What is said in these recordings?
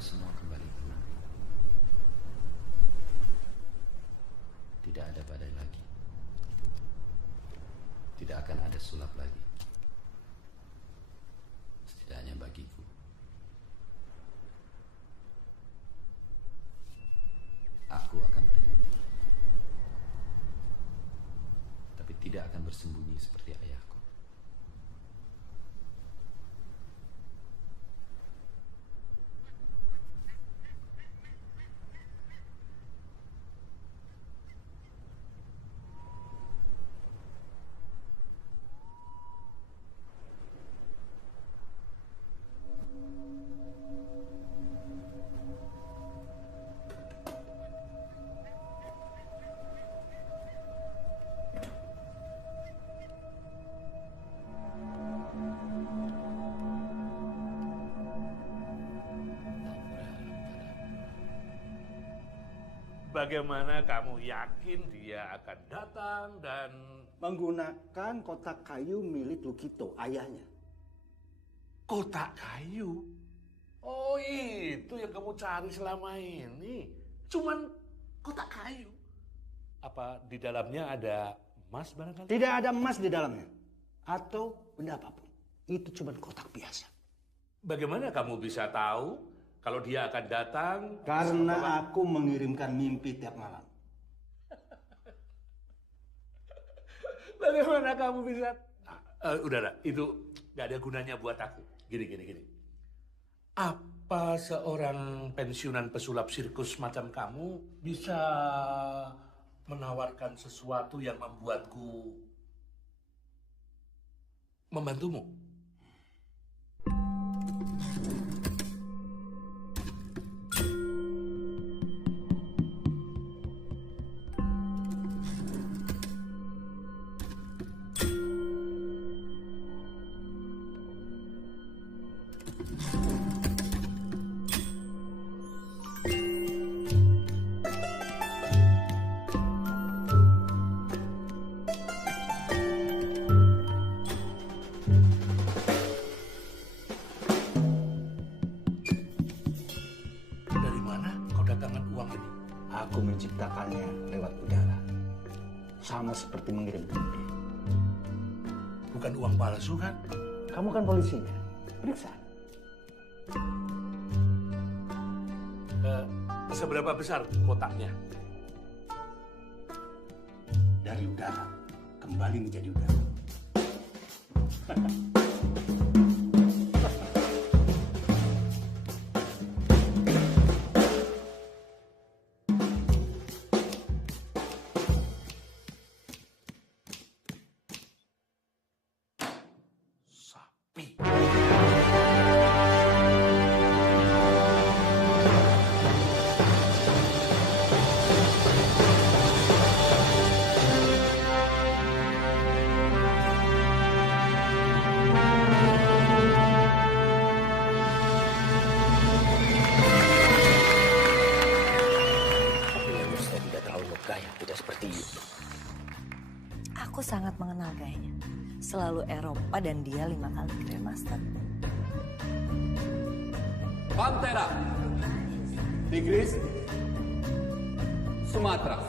semua kembali tenang. Tidak ada badai lagi. Tidak akan ada sulap lagi. Setidaknya bagiku. Aku akan berhenti. Tapi tidak akan bersembunyi seperti ayahku. Bagaimana kamu yakin dia akan datang dan... Menggunakan kotak kayu milik Lukito, ayahnya. Kotak kayu? Oh, itu yang kamu cari selama ini. Cuman kotak kayu. Apa di dalamnya ada emas barangkali? Tidak ada emas di dalamnya. Atau benda apapun. Itu cuma kotak biasa. Bagaimana kamu bisa tahu kalau dia akan datang? Karena aku mengirimkan mimpi tiap malam. Bagaimana kamu bisa... Udahlah, itu gak ada gunanya buat aku. Gini. Apa seorang pensiunan pesulap sirkus macam kamu bisa menawarkan sesuatu yang membuatku membantumu? Aku menciptakannya lewat udara. Sama seperti mengirim mimpi. Bukan uang palsu kan? Kamu kan polisinya. Periksa. Seberapa besar kotaknya? Dari udara kembali menjadi udara. Aku sangat mengenal gayanya. Selalu Eropa dan dia 5 kali Grandmaster. Pantera, Tigris, Sumatera.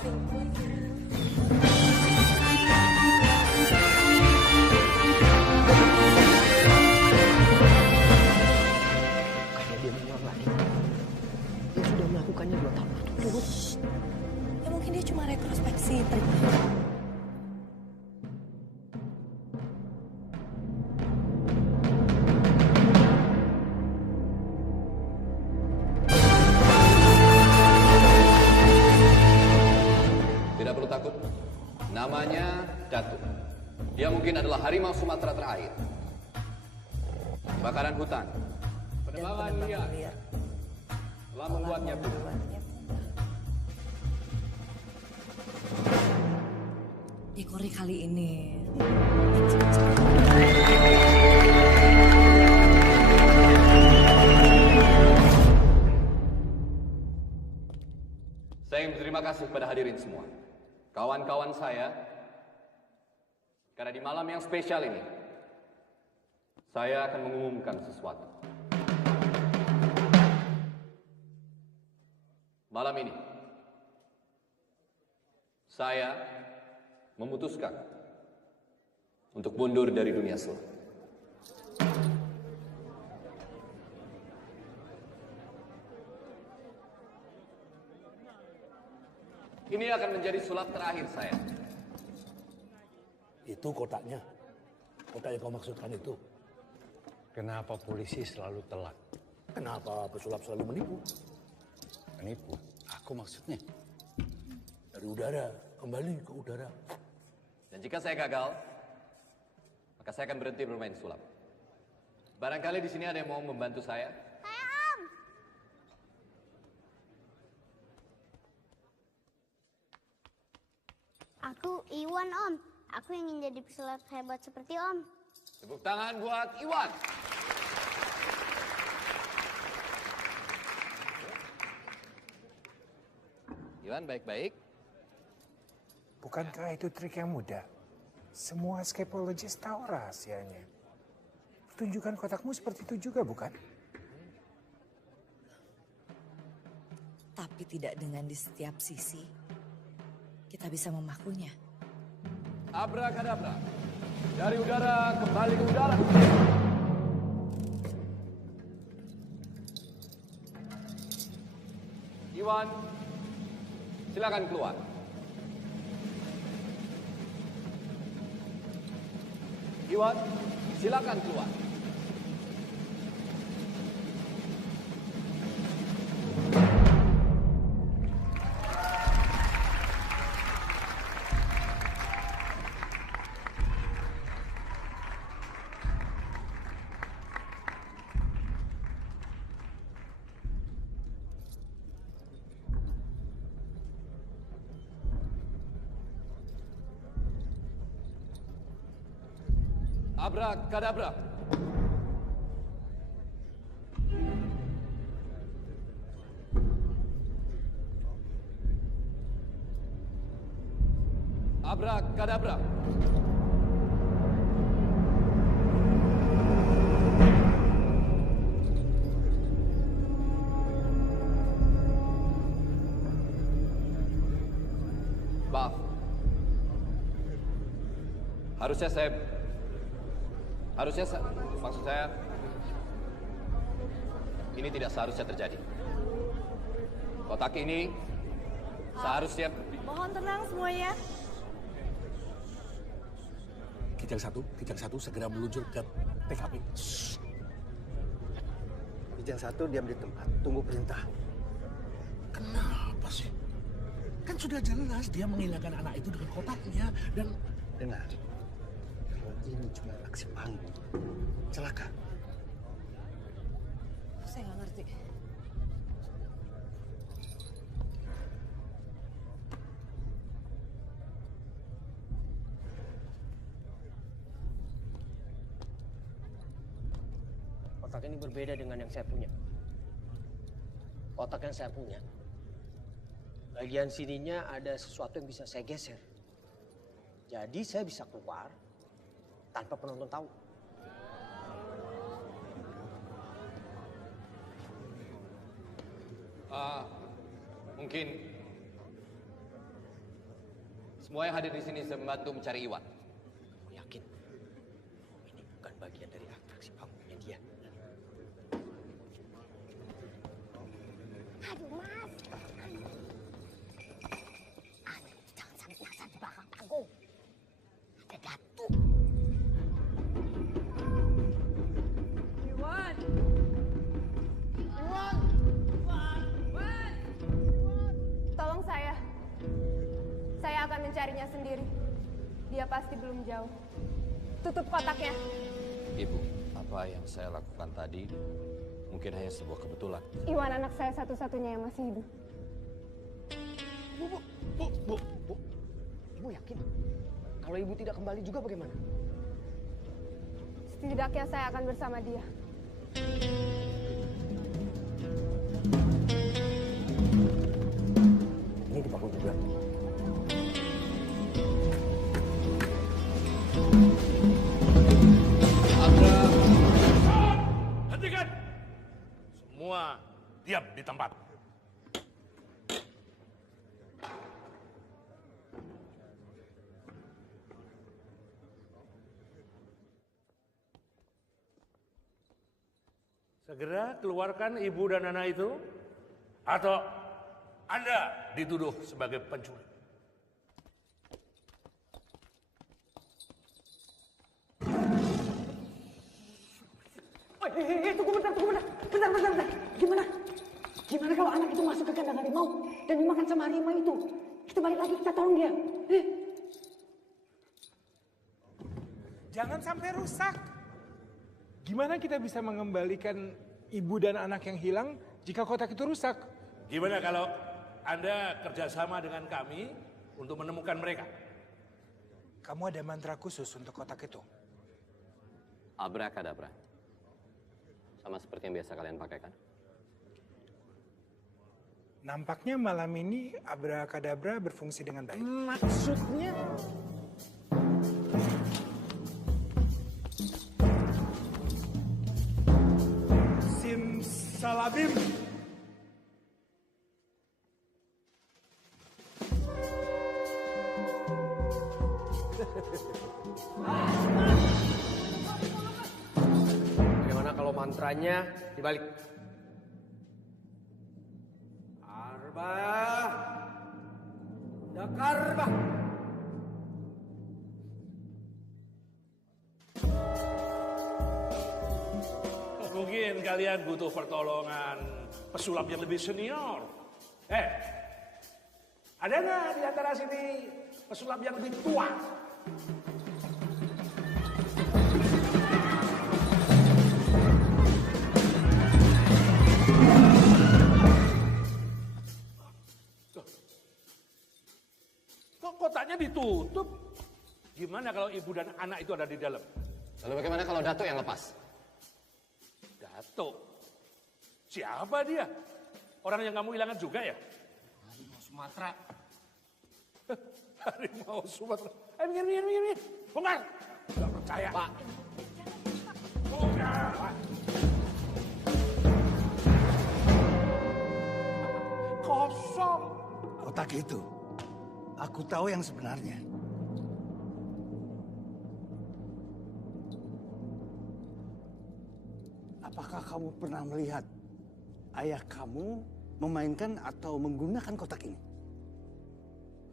Karena dia mengulang lagi. Dia sudah melakukannya 2 tahun berturut-turut. Ya mungkin dia cuma retrospeksi triknya. Tidak perlu takut. Namanya Datuk. Dia mungkin adalah harimau Sumatera terakhir. Kebakaran hutan, penebangan liar telah membuatnya punah. Dekori kali ini. Saya ingin berterima kasih kepada hadirin semua. Kawan-kawan saya, karena di malam yang spesial ini, saya akan mengumumkan sesuatu. Malam ini, saya memutuskan untuk mundur dari dunia sulap. Ini akan menjadi sulap terakhir saya. Itu kotaknya. Kotak yang kau maksudkan itu. Kenapa polisi selalu telat? Kenapa pesulap selalu menipu? Menipu? Aku maksudnya. Dari udara, kembali ke udara. Dan jika saya gagal, maka saya akan berhenti bermain sulap. Barangkali di sini ada yang mau membantu saya? Aku Iwan, Om. Aku ingin jadi pesulap hebat seperti Om. Tepuk tangan buat Iwan. Iwan, baik-baik. Bukankah itu trik yang mudah? Semua escapologist tahu rahasianya. Tunjukkan kotakmu seperti itu juga, bukan? Tapi tidak dengan di setiap sisi. Kita bisa memakunya. Abrakadabra. Dari udara kembali ke udara. Iwan, silakan keluar. Iwan, silakan keluar. Abrakadabra. Abrakadabra. Maaf. Maksud saya, ini tidak seharusnya terjadi. Kotak ini seharusnya... Mohon tenang semuanya. Kijang satu segera meluncur ke TKP. Kijang satu diam di tempat, tunggu perintah. Kenapa sih? Kan sudah jelas dia menghilangkan anak itu dengan kotaknya dan... Dengar, kalau ini cuma aksi panggung, celaka. Saya nggak ngerti. Kotak ini berbeda dengan yang saya punya. Kotak yang saya punya, bagian sininya ada sesuatu yang bisa saya geser. Jadi saya bisa keluar tanpa penonton tahu. Mungkin semua yang hadir di sini bisa membantu mencari Iwan. Aku yakin ini bukan bagian dari atraksi panggungnya dia. Aduh, Mas. Anak jangan sampai nyasar di belakang panggung. Ada Datu. Iwan! Tolong saya. Saya akan mencarinya sendiri. Dia pasti belum jauh. Tutup kotaknya. Ibu, apa yang saya lakukan tadi mungkin hanya sebuah kebetulan. Iwan anak saya satu-satunya yang masih hidup. Bu. Ibu yakin? Kalau ibu tidak kembali juga bagaimana? Setidaknya saya akan bersama dia. Ini dipakai juga. Hentikan! Semua diam di tempat. Segera keluarkan ibu dan anak itu, atau Anda dituduh sebagai pencuri. Tunggu bentar. Gimana kalau anak itu masuk ke kandang harimau dan dimakan sama harimau itu? Kita balik lagi, kita tolong dia. Jangan sampai rusak. Gimana kita bisa mengembalikan ibu dan anak yang hilang jika kotak itu rusak? Gimana kalau Anda kerjasama dengan kami untuk menemukan mereka? Kamu ada mantra khusus untuk kotak itu? Abrakadabra. Sama seperti yang biasa kalian pakai kan? Nampaknya malam ini abrakadabra berfungsi dengan baik. Maksudnya? Simsalabim. Bagaimana kalau mantranya dibalik? Dakarba. Mungkin kalian butuh pertolongan pesulap yang lebih senior. Ada nggak di antara sini pesulap yang lebih tua? Kok kotaknya ditutup? Gimana kalau ibu dan anak itu ada di dalam? Lalu bagaimana kalau Datuk yang lepas? Datuk? Siapa dia? Orang yang kamu hilangkan juga ya? Harimau Sumatera. Harimau Sumatera. Minggir. Bongkar. Gak percaya. Pak. Bongkar. Kosong. Kotak itu, aku tahu yang sebenarnya. Apakah kamu pernah melihat ayah kamu memainkan atau menggunakan kotak ini?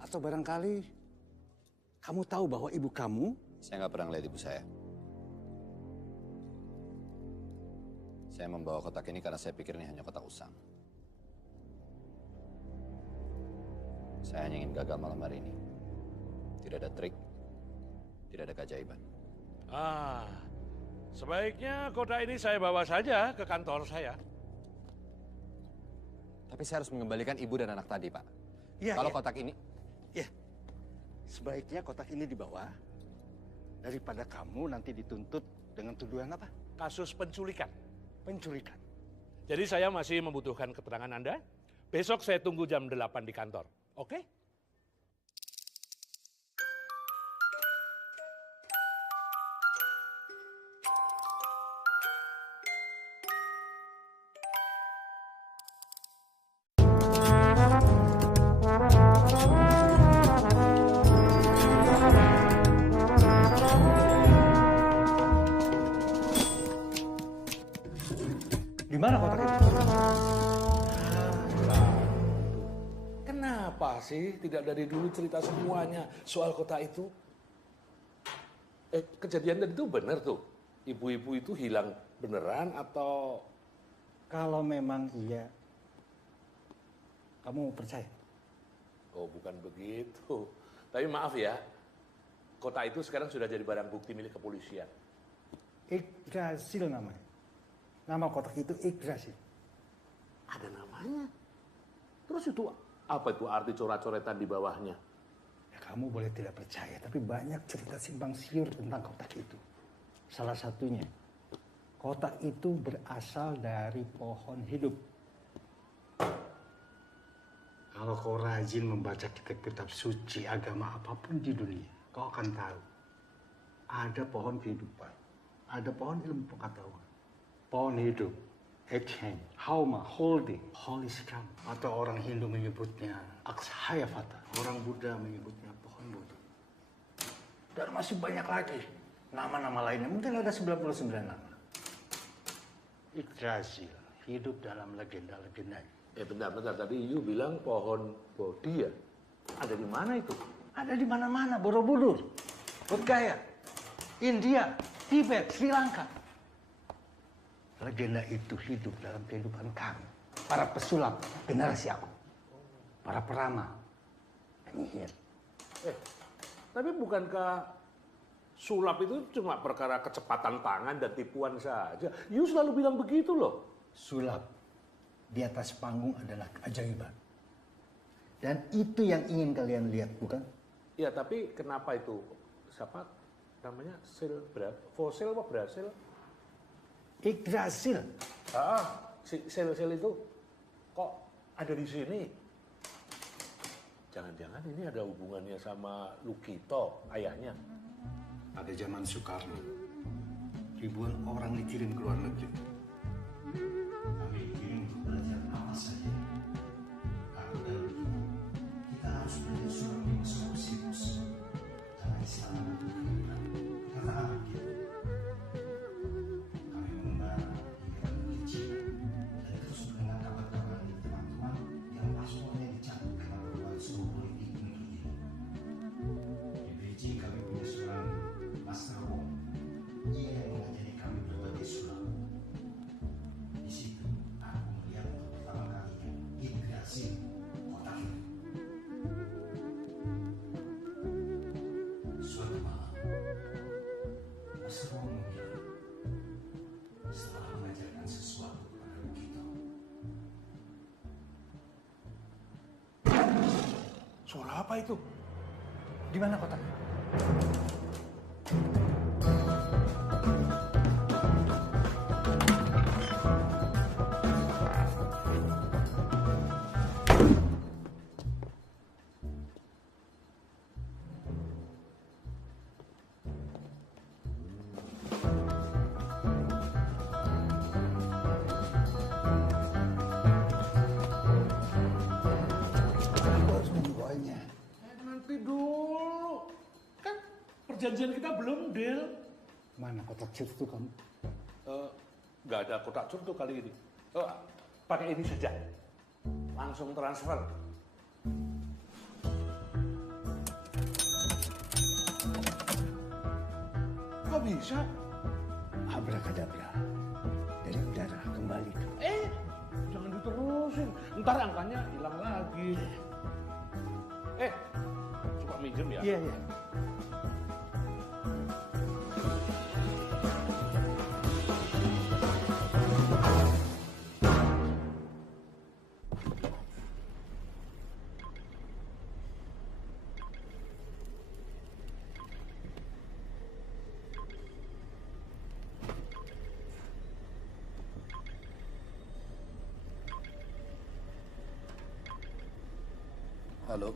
Atau barangkali kamu tahu bahwa ibu kamu? Saya nggak pernah lihat ibu saya. Saya membawa kotak ini karena saya pikir ini hanya kotak usang. Saya hanya ingin gagal malam hari ini. Tidak ada trik, tidak ada keajaiban. Sebaiknya kotak ini saya bawa saja ke kantor saya. Tapi saya harus mengembalikan ibu dan anak tadi, Pak. Ya, Kalau ya. kotak ini... Ya, sebaiknya kotak ini dibawa daripada kamu nanti dituntut dengan tuduhan apa? Kasus penculikan. Penculikan. Jadi saya masih membutuhkan keterangan Anda. Besok saya tunggu jam 8 di kantor. Oke? Di mana kotak itu? Kenapa sih tidak dari dulu cerita semuanya soal kota itu? Kejadian tadi itu benar tuh? Ibu-ibu itu hilang beneran atau... Kalau memang iya, kamu percaya? Oh, bukan begitu. Tapi maaf ya, kota itu sekarang sudah jadi barang bukti milik kepolisian. Yggdrasil namanya. Nama kotak itu Yggdrasil. Ada namanya. Terus itu apa itu arti coret-coretan di bawahnya? Ya, kamu boleh tidak percaya, tapi banyak cerita simpang siur tentang kotak itu. Salah satunya, kotak itu berasal dari pohon hidup. Kalau kau rajin membaca kitab-kitab suci agama apapun di dunia, kau akan tahu. Ada pohon kehidupan, ada pohon ilmu pengetahuan. Pohon hidup, Ekhen, Hauma, Holdi, Holy Scrum. Atau orang Hindu menyebutnya Akshayavata. Orang Buddha menyebutnya pohon Buddha. Dan masih banyak lagi nama-nama lainnya. Mungkin ada 99 nama. Yggdrasil hidup dalam legenda-legenda. Bentar. Tadi Yu bilang pohon Bodhi ya? Ada di mana itu? Ada di mana-mana, Borobudur, Bodhgaya, India, Tibet, Sri Lanka. Legenda itu hidup dalam kehidupan kami. Para pesulap generasi aku. Para peramal, penyihir. Tapi bukankah sulap itu cuma perkara kecepatan tangan dan tipuan saja? Yu selalu bilang begitu loh. Sulap di atas panggung adalah keajaiban. Dan itu yang ingin kalian lihat, bukan? Ya, tapi kenapa itu? Siapa namanya? Fosil apa berhasil? Yggdrasil. Sel-sel itu kok ada di sini? Jangan-jangan ini ada hubungannya sama Lukito, ayahnya. Pada zaman Soekarno, ribuan orang dikirim ke luar negeri. Kami dikirim untuk belajar apa saja. Aku dan Lukito, kita harus belajar surat masuk situs. Jangan istana untuk kehidupan, kata anak kita. Kami mengembara hingga ke kecil dan terus mendengar kabar-kabar dari teman-teman yang paspornya dicabut karena perubahan suhu politik negeri ini. Di Beijing kami punya seorang Master Wong. Ia yang mengajari kami berbagai sulap. Di situ aku melihat untuk pertama kalinya Yggdrasil, kota itu. Suatu malam, Master Wong menghilang setelah mengajarkan sesuatu kepada Lukito. Suara apa itu? Di mana kotaknya? Nanti dulu. Kan perjanjian kita belum deal. Mana kotak cut itu kamu? Nggak ada kotak cut kali ini. Pakai ini saja. Langsung transfer. Kok bisa? Abrakadabra. Dari udara kembali ke... Jangan diterusin. Ntar angkanya hilang lagi. Coba minjem ya? Iya. Halo.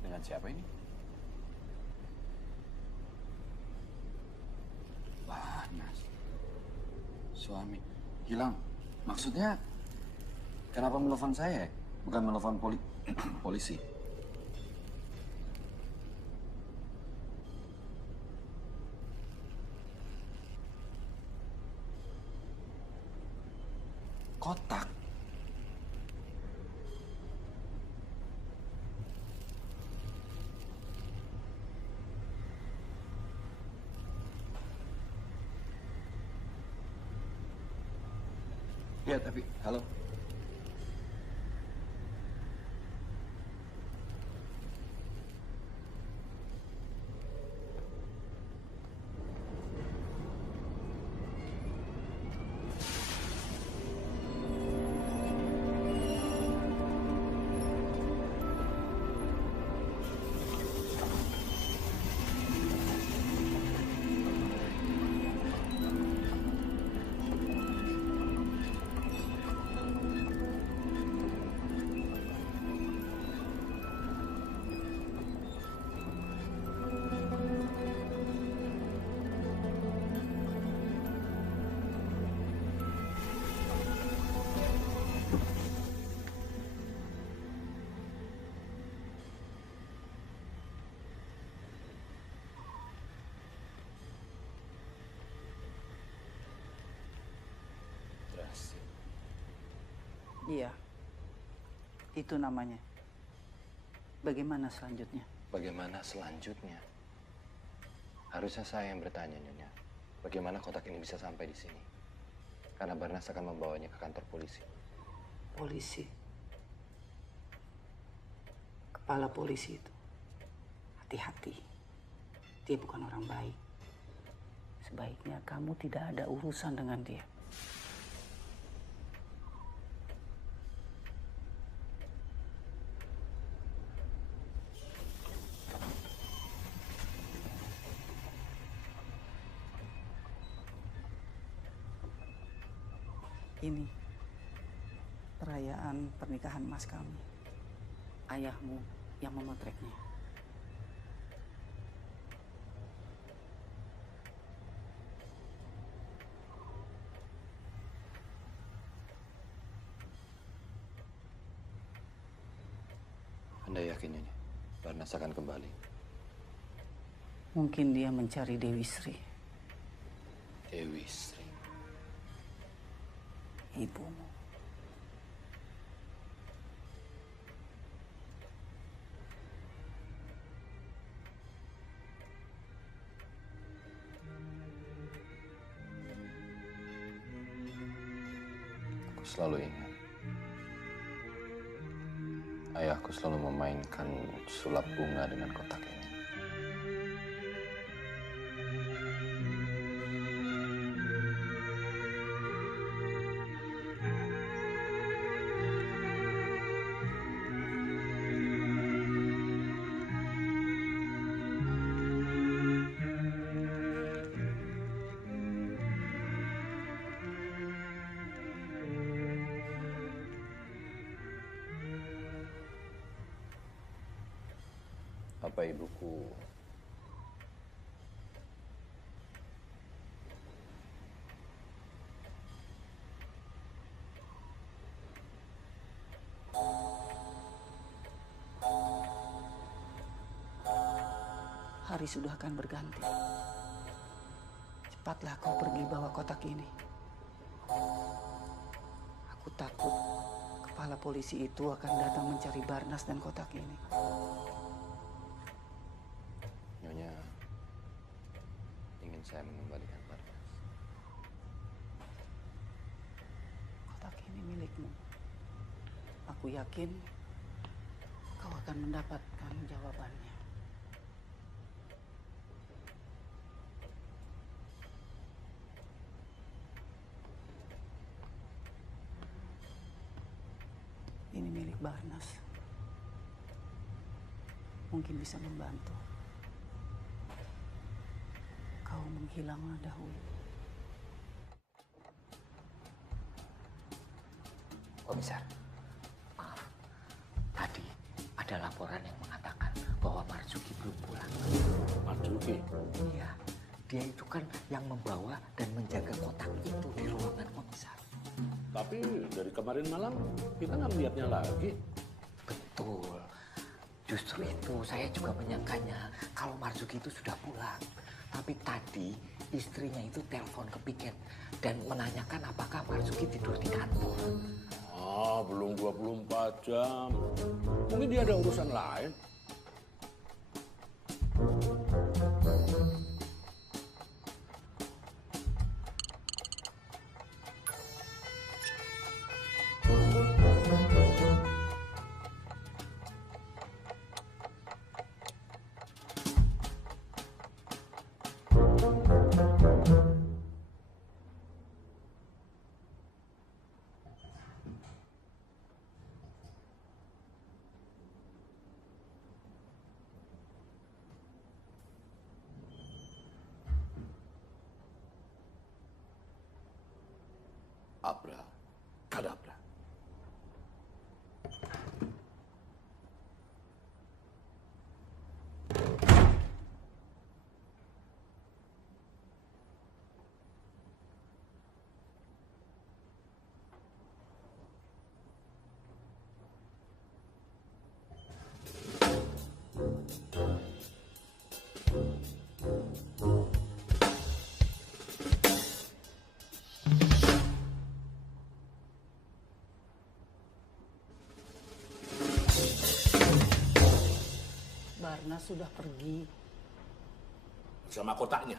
Dengan siapa ini? Banas. Suami. Hilang. Maksudnya, kenapa menelpon saya? Bukan menelpon polisi. Kotak. Ya, tapi halo. Iya, itu namanya. Bagaimana selanjutnya? Bagaimana selanjutnya? Harusnya saya yang bertanya, Nyonya. Bagaimana kotak ini bisa sampai di sini? Karena Barnas akan membawanya ke kantor polisi. Polisi. Kepala polisi itu. Hati-hati. Dia bukan orang baik. Sebaiknya kamu tidak ada urusan dengan dia. Ini perayaan pernikahan mas kami. Ayahmu yang memotretnya. Anda yakin, Nyonya? Barnas akan kembali? Mungkin dia mencari Dewi Sri. Dewi Sri. Ibumu. Aku selalu ingat. Ayahku selalu memainkan sulap bunga dengan kotak ini. Apa ibuku Hari sudah akan berganti. Cepatlah kau pergi bawa kotak ini. Aku takut kepala polisi itu akan datang mencari Barnas dan kotak ini. Nyonya ingin saya mengembalikan Barnas. Kotak ini milikmu. Aku yakin kau akan mendapatkan jawabannya. Ini milik Barnas. Mungkin bisa membantu. Kau menghilanglah dahulu. Komisar, maaf. Tadi ada laporan yang mengatakan bahwa Marzuki belum pulang. Marzuki? Iya, dia itu kan yang membawa dan menjaga kotak itu di ruangan komisar. Tapi dari kemarin malam kita nggak melihatnya lagi. Betul. Justru itu saya juga menyangkanya kalau Marzuki itu sudah pulang. Tapi tadi istrinya itu telepon ke piket dan menanyakan apakah Marzuki tidur di kantor. Ah, belum 24 jam. Mungkin dia ada urusan lain. Abra, kadabra. Barnas sudah pergi. Sama kotaknya.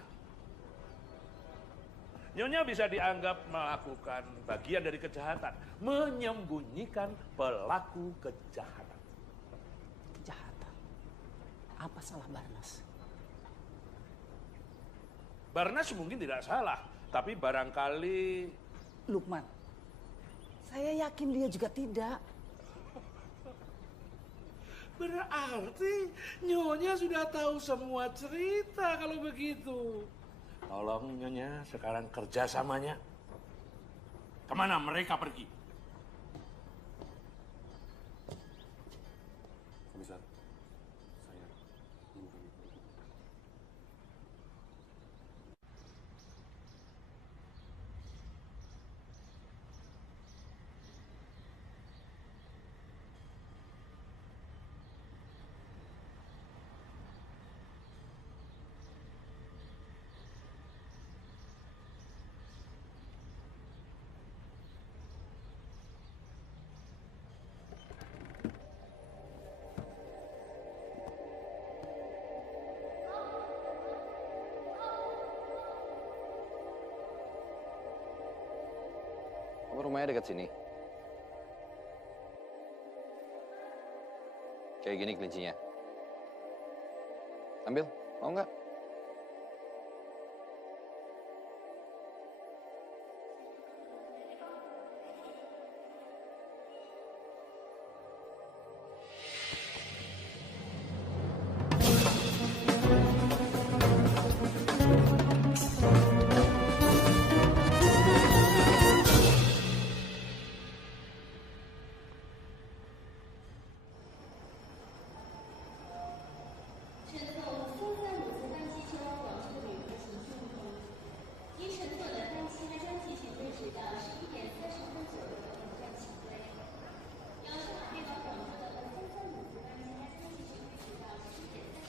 Nyonya bisa dianggap melakukan bagian dari kejahatan, menyembunyikan pelaku kejahatan. Kejahatan? Apa salah Barnas? Barnas mungkin tidak salah, tapi barangkali... Lukman, saya yakin dia juga tidak. Berarti Nyonya sudah tahu semua cerita kalau begitu. Tolong Nyonya sekarang kerjasamanya. Kemana mereka pergi? Komisar, saya ingin pergi. Rumahnya dekat sini. Kayak gini kelincinya. Ambil, mau nggak?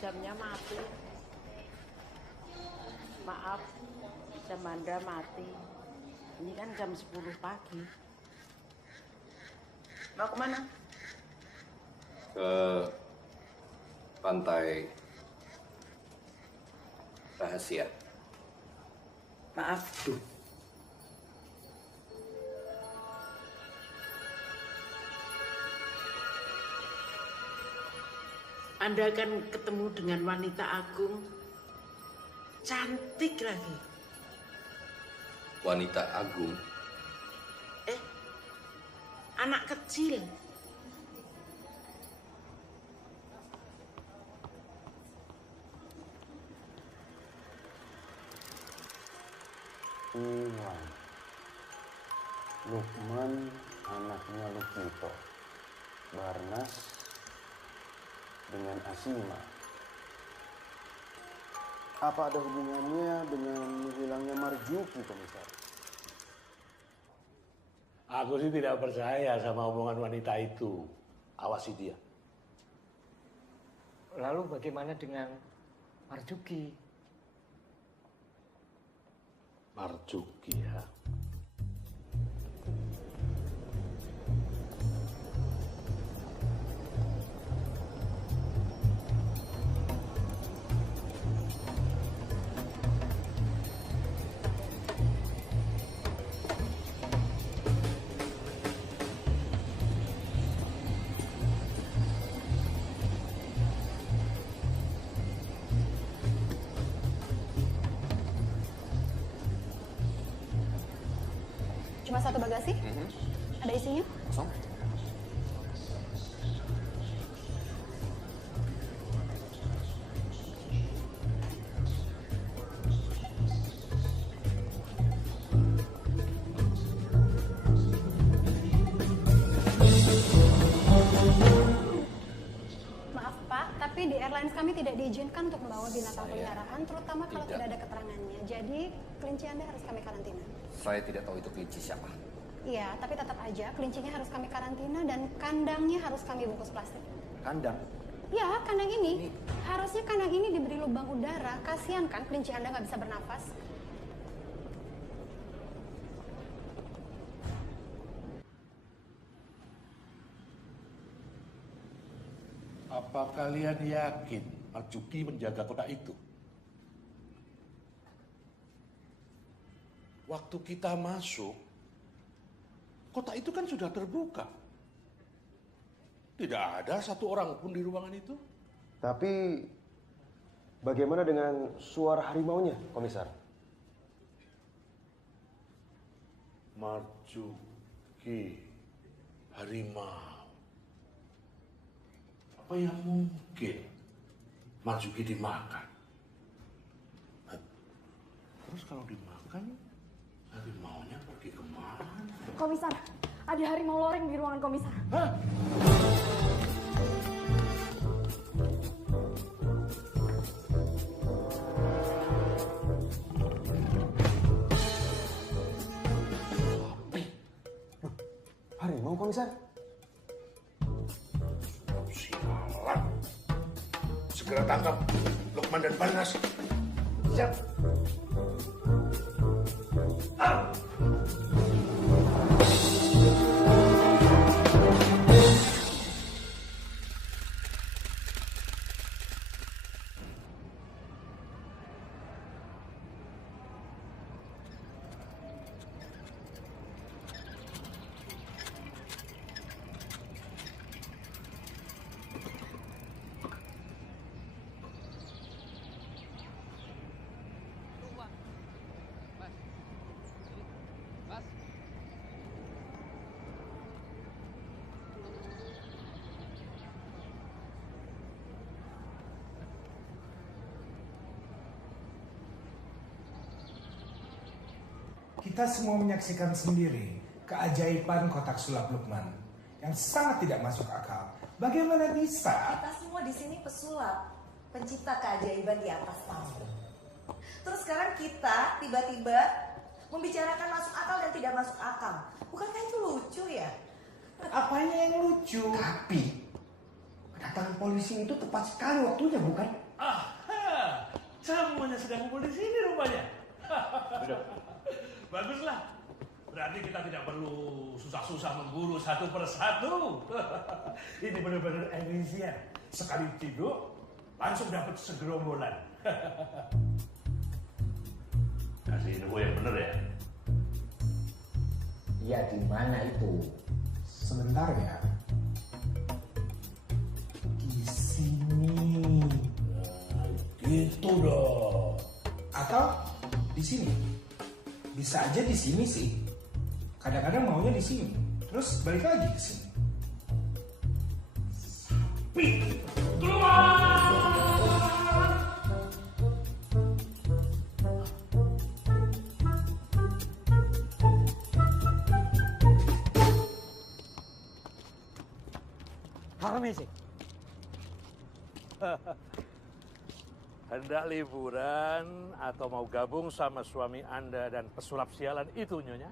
Jamnya mati. Maaf, jam Anda mati. Ini kan jam 10 pagi. Mau kemana? Ke pantai rahasia. Maaf. Anda akan ketemu dengan wanita agung, cantik lagi. Wanita agung? Anak kecil. Iwan. Lukman anaknya Lukito. Barnas dengan Asima. Apa ada hubungannya dengan hilangnya Marjuki, Komisar? Aku sih tidak percaya sama omongan wanita itu. Awasi dia. Lalu bagaimana dengan Marjuki? Marjuki ya. Cuma satu bagasi? Ada isinya? Kosong. Maaf Pak, tapi di airlines kami tidak diizinkan untuk membawa binatang peliharaan, terutama kalau tidak ada keterangannya. Jadi kelinci Anda harus kami karantina. Saya tidak tahu itu kelinci siapa. Iya, tapi tetap aja kelincinya harus kami karantina dan kandangnya harus kami bungkus plastik. Kandang? Ya, kandang ini. Harusnya kandang ini diberi lubang udara. Kasihan kan kelinci Anda nggak bisa bernafas. Apa kalian yakin Marjuki menjaga kotak itu. Waktu kita masuk, kotak itu kan sudah terbuka. Tidak ada satu orang pun di ruangan itu. Tapi bagaimana dengan suara harimaunya, Komisar? Marjuki, harimau. Apa yang mungkin Marjuki dimakan? Terus kalau dimakan, harimaunya pergi kemana? Komisar, ada harimau loreng di ruangan komisar. Hah? Harimau, Komisar? Sialan. Segera tangkap Lukman dan Barnas. Siap. Kita semua menyaksikan sendiri keajaiban kotak sulap Lukman yang sangat tidak masuk akal. Bagaimana bisa? Kita semua di sini pesulap, pencipta keajaiban di atas panggung. Terus sekarang kita tiba-tiba membicarakan masuk akal dan tidak masuk akal. Bukankah itu lucu ya? Apanya yang lucu? Tapi kedatangan polisi itu tepat sekali waktunya, bukan? Semuanya sedang kumpul di sini rupanya. Baguslah. Berarti kita tidak perlu susah-susah memburu satu persatu. Ini benar-benar efisien. Sekali tidur, langsung dapat segerombolan. Kasih info yang benar ya. Ya, di mana itu? Sebentar ya. Di sini. Nah, gitu dong. Atau di sini. Bisa aja di sini sih. Kadang-kadang maunya di sini. Terus balik lagi ke sini. Sapi, keluar! Paramesik. Hendak liburan atau mau gabung sama suami Anda dan pesulap sialan itu, Nyonya?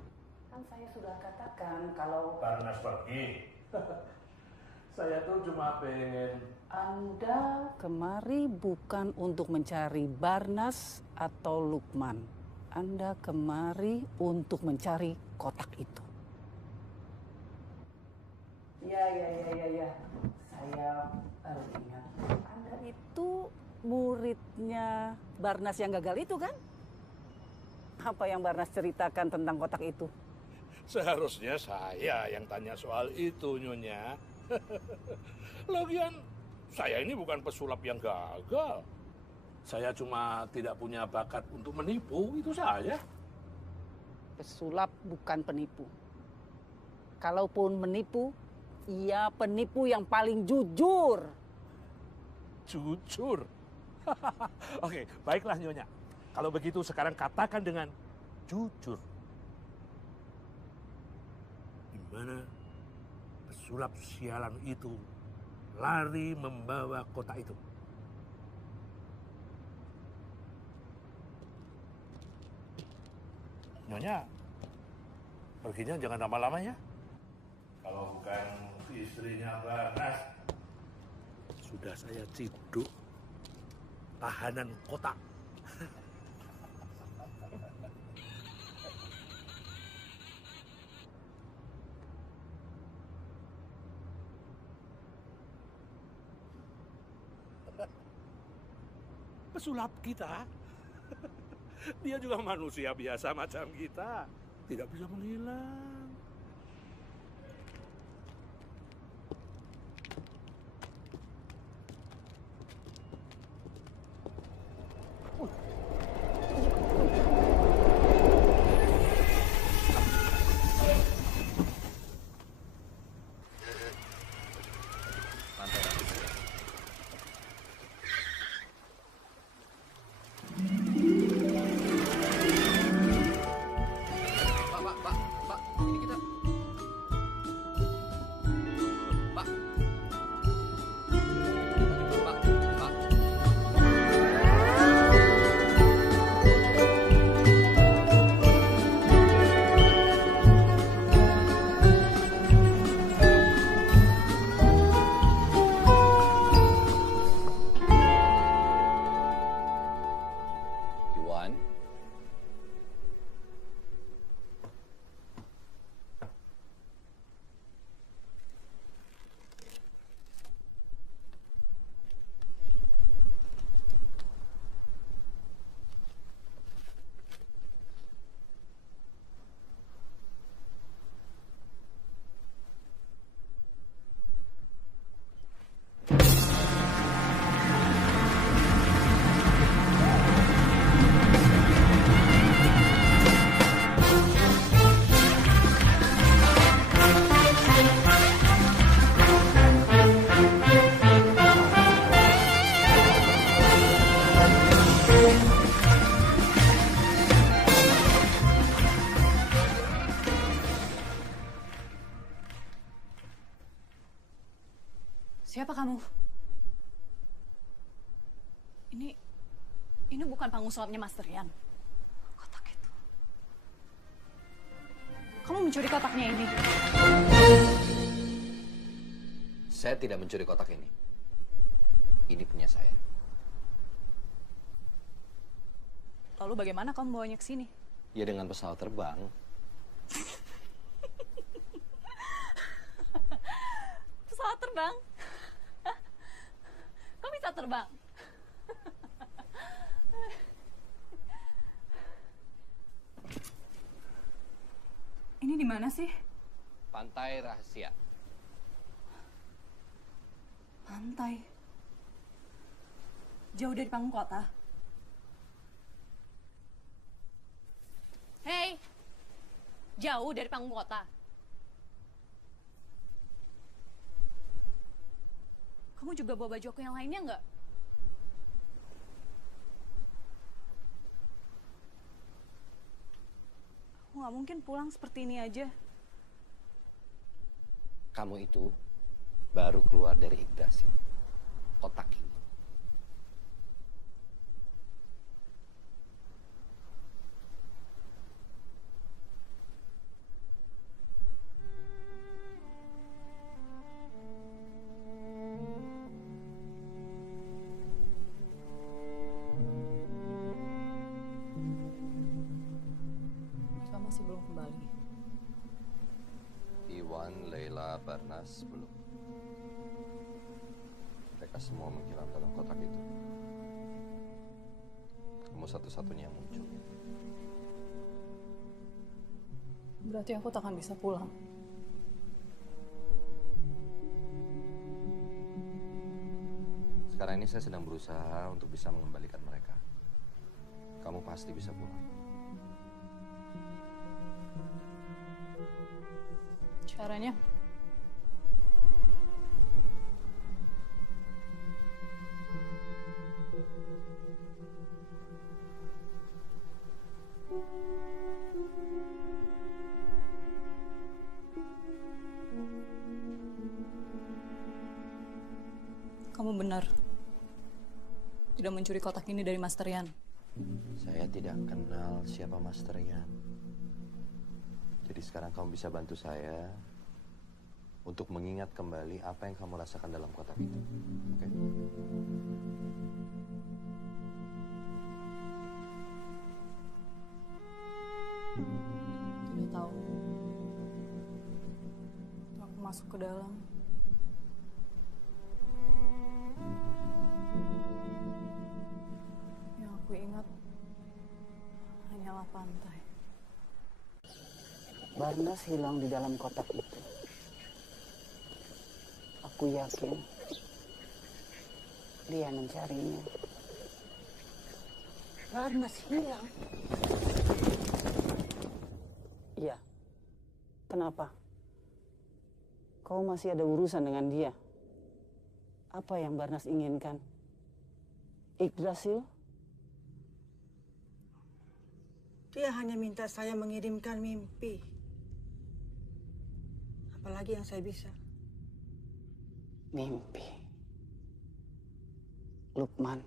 Kan saya sudah katakan kalau Barnas pergi. Saya tuh cuma pengen... Anda kemari bukan untuk mencari Barnas atau Lukman. Anda kemari untuk mencari kotak itu. Ya. Saya baru ingat. Anda itu muridnya Barnas yang gagal itu kan? Apa yang Barnas ceritakan tentang kotak itu? Seharusnya saya yang tanya soal itu, Nyonya. Lagian, saya ini bukan pesulap yang gagal. Saya cuma tidak punya bakat untuk menipu, itu saja. Pesulap bukan penipu. Kalaupun menipu, ia penipu yang paling jujur. Jujur? Oke, baiklah Nyonya. Kalau begitu sekarang katakan dengan jujur. Di mana pesulap sialan itu lari membawa kotak itu? Nyonya, perginya jangan lama-lama ya. Kalau bukan istrinya Barnas, sudah saya ciduk tahanan kotak. pesulap kita. Dia juga manusia biasa macam kita. Tidak bisa menghilang. Siapa kamu? Ini bukan panggung sulapnya Mas Rian. Kotak itu. Kamu mencuri kotaknya ini. Saya tidak mencuri kotak ini. Ini punya saya. Lalu bagaimana kamu bawanya ke sini? Ya dengan pesawat terbang. Pesawat terbang? Kok bisa terbang? Ini di mana sih? Pantai Rahasia. Pantai. Jauh dari panggung kota. Hei, jauh dari panggung kota. Kamu juga bawa baju aku yang lainnya nggak? Aku nggak mungkin pulang seperti ini aja. Kamu itu baru keluar dari Yggdrasil. Kotak ini. Mereka masih belum kembali. Iwan, Leila, Barnas belum. Mereka semua menghilang dalam kotak itu. Kamu satu-satunya yang muncul. Berarti aku takkan bisa pulang. Sekarang ini saya sedang berusaha untuk bisa mengembalikan mereka. Kamu pasti bisa pulang. Caranya? Kamu benar. Tidak mencuri kotak ini dari Mas Rian. Saya tidak kenal siapa Master Rian. Jadi sekarang kamu bisa bantu saya untuk mengingat kembali apa yang kamu rasakan dalam kotak itu. Oke? Tidak tahu. Aku masuk ke dalam. bawah pantai. Barnas hilang di dalam kotak itu. Aku yakin dia mencarinya. Barnas hilang? Iya. Kenapa? Kau masih ada urusan dengan dia? Apa yang Barnas inginkan? Yggdrasil? Dia hanya minta saya mengirimkan mimpi. Apalagi yang saya bisa. Mimpi. Lukman.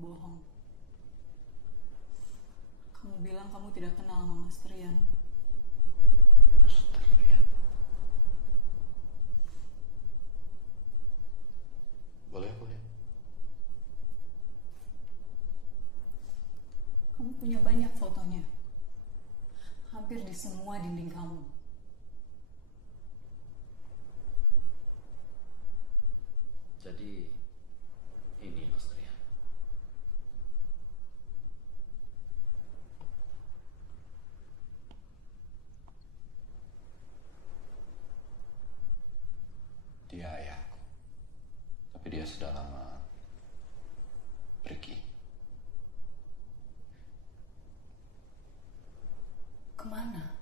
Bohong. Kamu bilang kamu tidak kenal sama Mas Trian. Mas Trian? Boleh. Kamu punya banyak fotonya. Hampir di semua dinding kamu. Jadi, ini Mas Trian. Dia ayahku. Tapi dia sudah lama pergi. Kemana?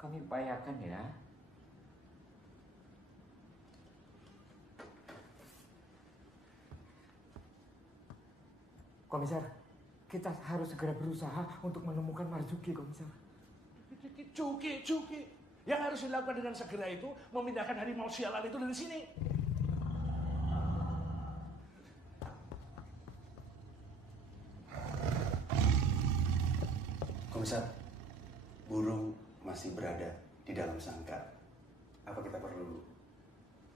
Kami upayakan ya. Komisar, kita harus segera berusaha untuk menemukan Marzuki, Komisar. Cuki. Yang harus dilakukan dengan segera itu memindahkan harimau sialan itu dari sini. Komisar, burung masih berada di dalam sangkar. Apa kita perlu?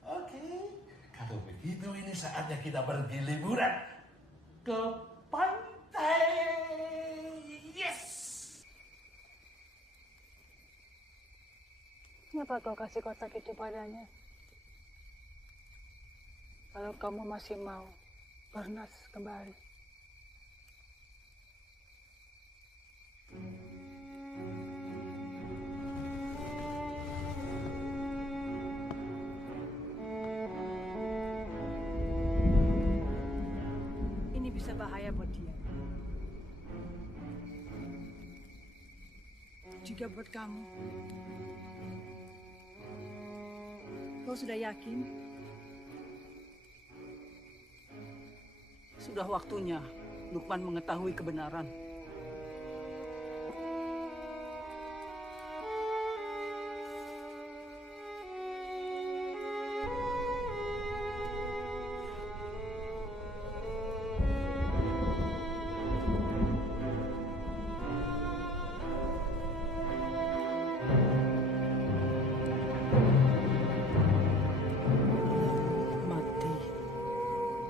Oke, kalau begitu ini saatnya kita pergi liburan ke pantai. Yes! Kenapa kau kasih kotak itu padanya? Kalau kamu masih mau Barnas kembali. Ini bisa bahaya buat dia. juga buat kamu. Kau sudah yakin? Sudah waktunya Lukman mengetahui kebenaran.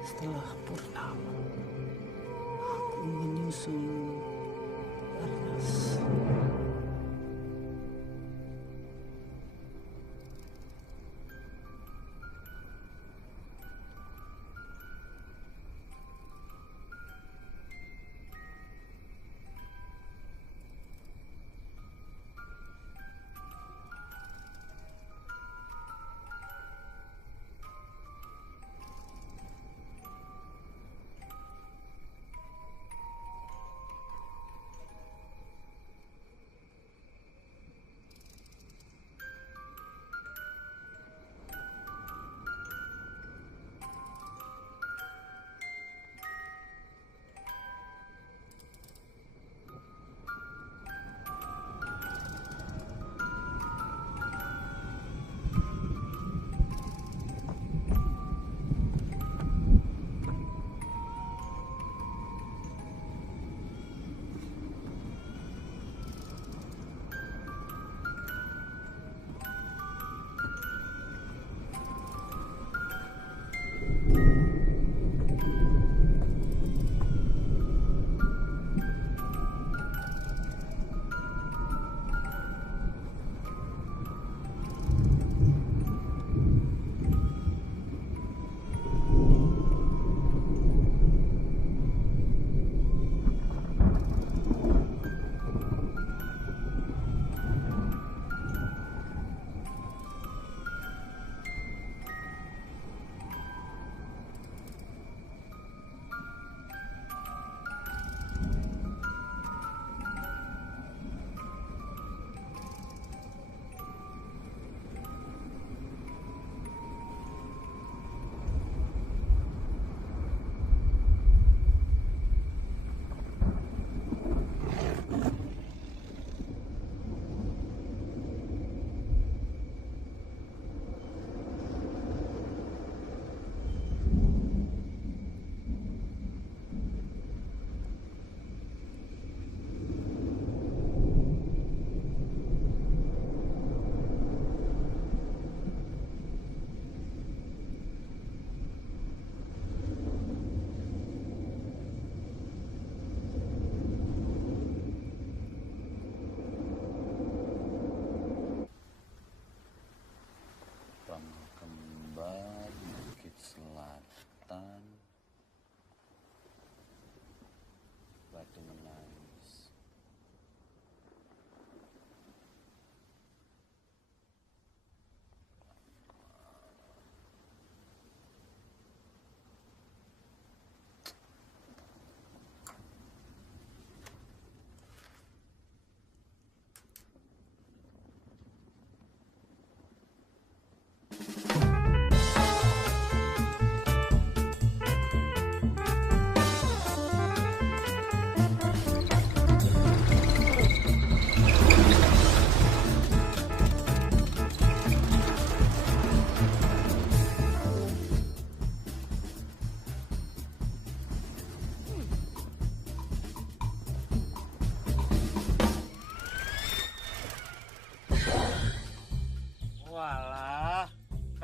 Setelah purnama, aku menyusul Barnas.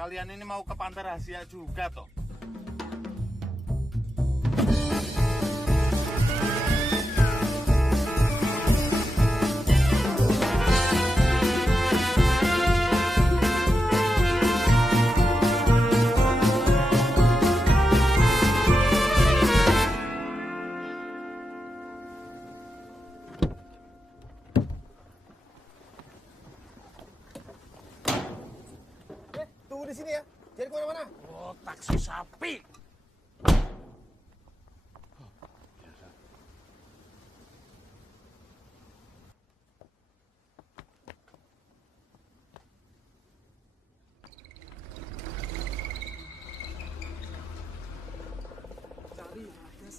Kalian ini mau ke pantai rahasia juga toh? Tunggu di sini ya, jangan kemana-mana. Oh, taksi sapi.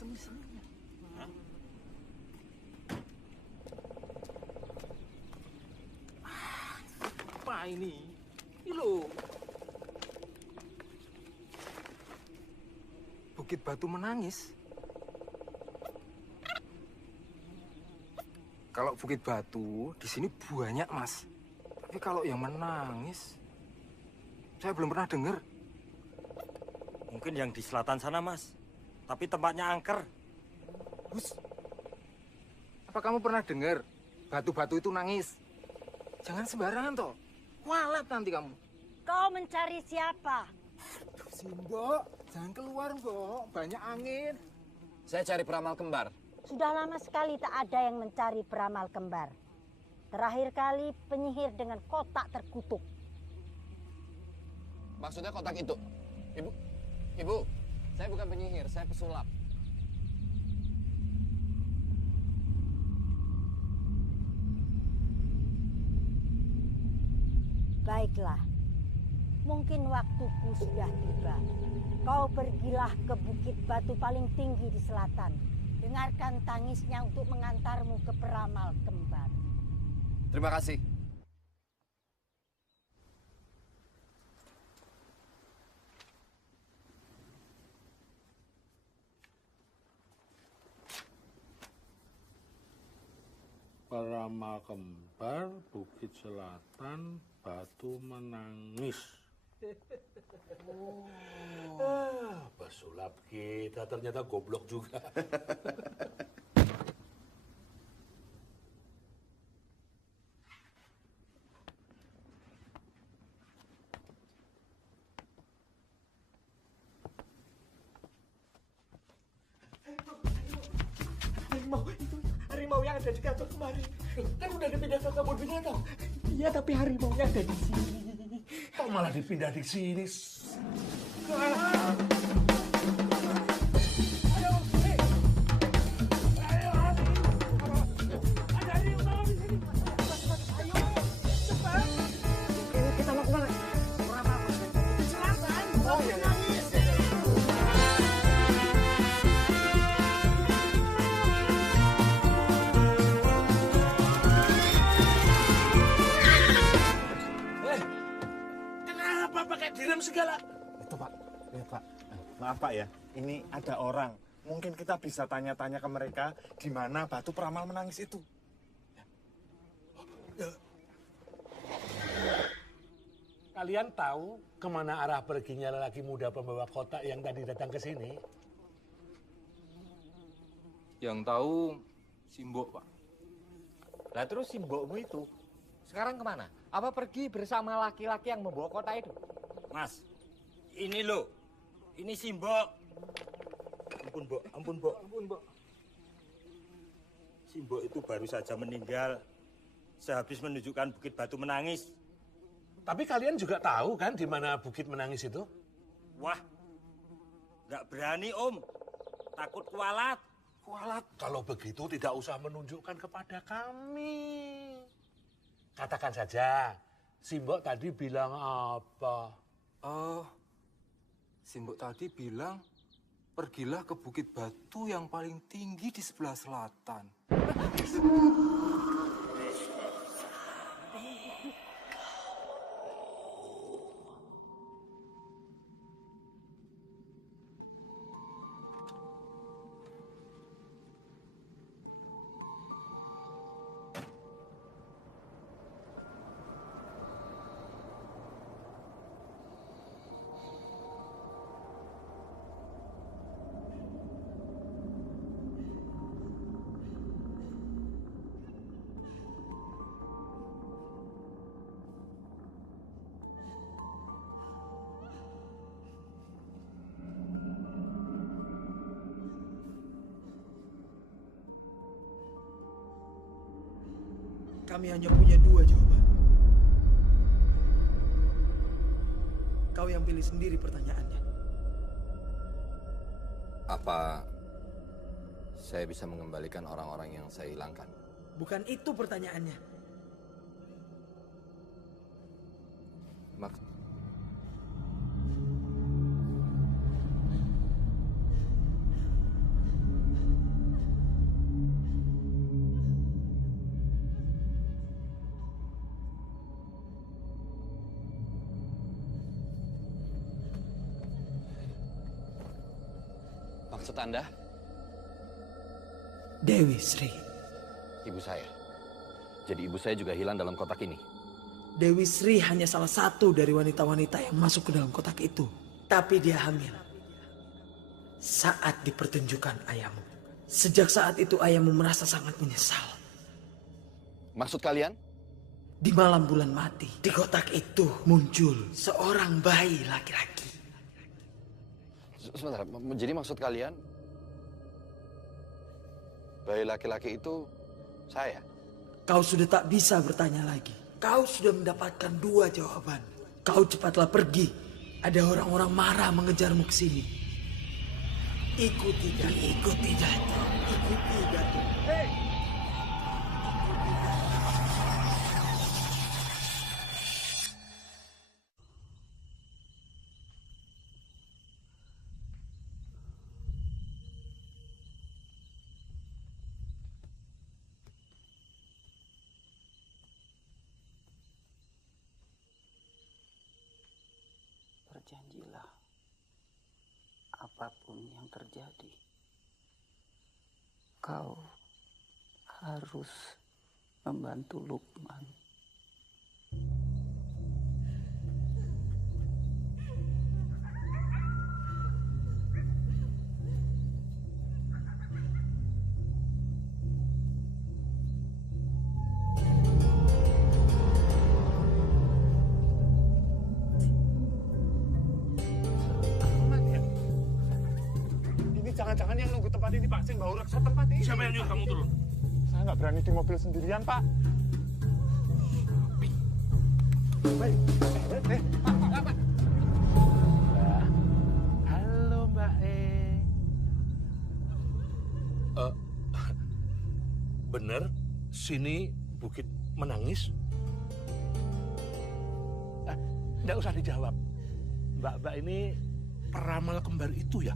semi-seminya. Apa ini? Ini loh. Bukit Batu menangis. Kalau Bukit Batu di sini banyak, Mas. Tapi kalau yang menangis, saya belum pernah dengar. Mungkin yang di selatan sana, Mas. Tapi tempatnya angker. Gus, apa kamu pernah dengar batu-batu itu nangis? Jangan sembarangan toh. Kualat nanti kamu. Kau mencari siapa? Mbok, jangan keluar, Mbok. Banyak angin. Saya cari peramal kembar. Sudah lama sekali tak ada yang mencari peramal kembar. Terakhir kali penyihir dengan kotak terkutuk. Maksudnya kotak itu? Ibu, saya bukan penyihir, saya pesulap. Baiklah, mungkin waktuku sudah tiba. Kau pergilah ke bukit batu paling tinggi di selatan. Dengarkan tangisnya untuk mengantarmu ke peramal kembar. Terima kasih. Peramal kembar, Bukit Selatan, Batu Menangis. Pesulap kita ternyata goblok juga. Harimau yang ada di kantor kemarin. Kan udah dipindah ke kebun binatang. Iya, tapi harimaunya ada di sini. Kok malah dipindah di sini? Kita mau kemana? Selatan. Oh iya. Direm segala. Itu Pak, lihat Pak. Maaf Pak ya, ini ada orang. Mungkin kita bisa tanya-tanya ke mereka di mana batu peramal menangis itu. Kalian tahu kemana arah perginya lelaki muda pembawa kotak yang tadi datang ke sini? Yang tahu Simbok, Pak. Lah terus Simbokmu itu sekarang kemana? Apa pergi bersama laki-laki yang membawa kotak itu? Mas, ini loh. Ini Simbok. Ampun, Mbok. Ampun, Mbok. Ampun, Mbok. Simbok itu baru saja meninggal sehabis menunjukkan Bukit Batu Menangis. Tapi kalian juga tahu kan di mana Bukit Menangis itu? Wah, nggak berani Om. Takut kualat. Kualat? Kalau begitu tidak usah menunjukkan kepada kami. Katakan saja, Simbok tadi bilang apa? Oh, Simbok tadi bilang, pergilah ke Bukit Batu yang paling tinggi di sebelah selatan. Kami hanya punya dua jawaban. Kau yang pilih sendiri pertanyaannya. Apa saya bisa mengembalikan orang-orang yang saya hilangkan? Bukan itu pertanyaannya. Maksud Anda? Dewi Sri. Ibu saya. Jadi ibu saya juga hilang dalam kotak ini. Dewi Sri hanya salah satu dari wanita-wanita yang masuk ke dalam kotak itu. Tapi dia hamil. Saat dipertunjukkan ayahmu. Sejak saat itu ayahmu merasa sangat menyesal. Maksud kalian? Di malam bulan mati, di kotak itu muncul seorang bayi laki-laki. Sebentar, jadi maksud kalian bayi laki-laki itu saya? Kau sudah tak bisa bertanya lagi. Kau sudah mendapatkan 2 jawaban. Kau cepatlah pergi. Ada orang-orang marah mengejarmu ke sini. Ikuti datuk. Ikuti datuk. Ikuti datuk. Hei! Berjanjilah, apapun yang terjadi, kau harus membantu Lukman. Jangan-jangan yang nunggu tempat ini Pak, sing bau reksa tempat ini. Siapa yang nyuruh kamu turun? Saya nggak berani di mobil sendirian Pak. Baik. Pak. Halo Mbak E. Bener, sini Bukit Menangis? Nggak usah dijawab. Mbak-mbak ini peramal kembar itu ya?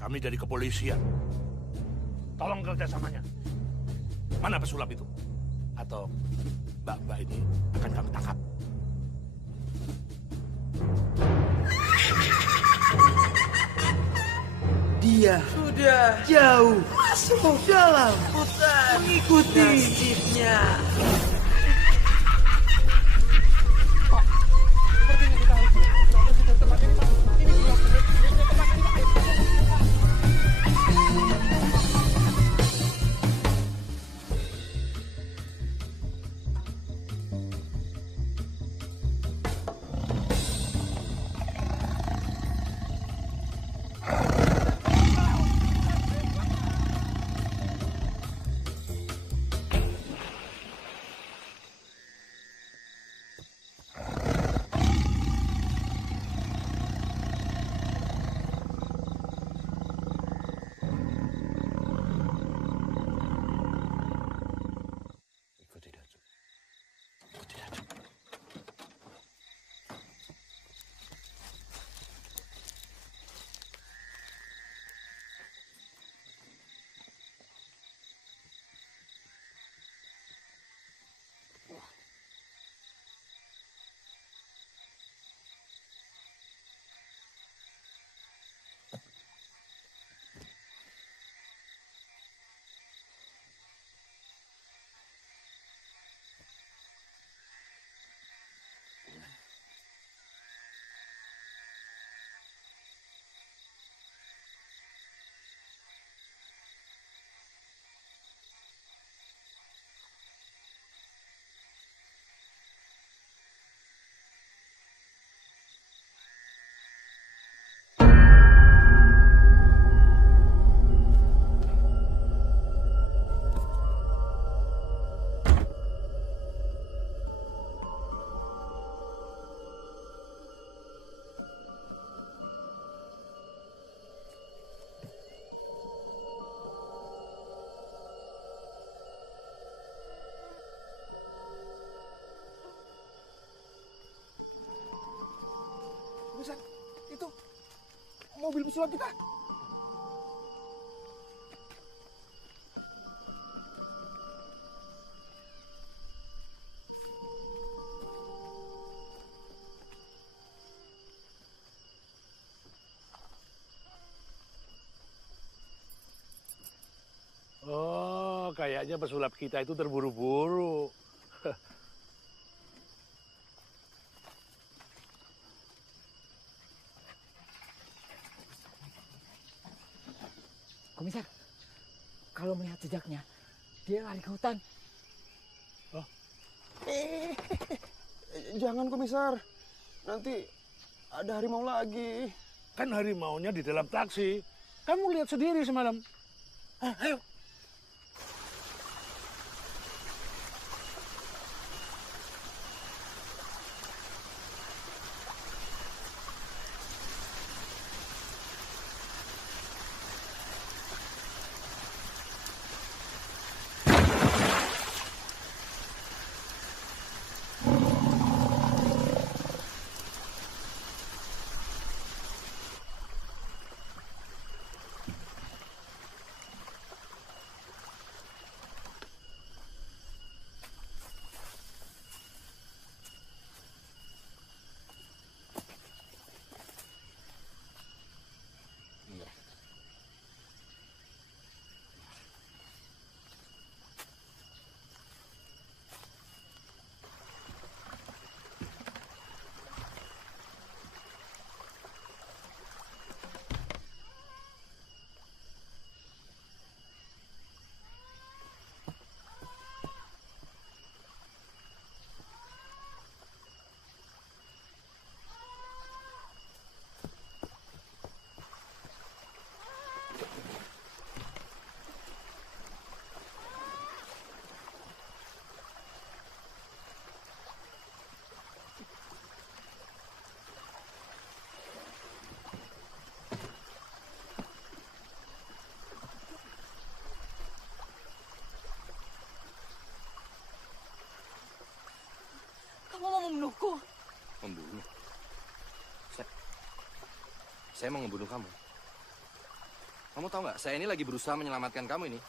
Kami dari kepolisian. Tolong kerjasamanya. Mana pesulap itu? Atau mbak-mbak ini akan kami tangkap. Dia sudah jauh masuk dalam hutan mengikuti nasibnya. Buset, itu mobil pesulap kita. Kayaknya pesulap kita itu terburu-buru. Komisar, kalau melihat jejaknya, dia lari ke hutan. Jangan komisar, nanti ada harimau lagi. Kan harimaunya di dalam taksi. Kamu lihat sendiri semalam. Ayo. Kamu mau membunuhku? Membunuh? Saya mau membunuh kamu. Kamu tahu nggak, saya ini lagi berusaha menyelamatkan kamu ini.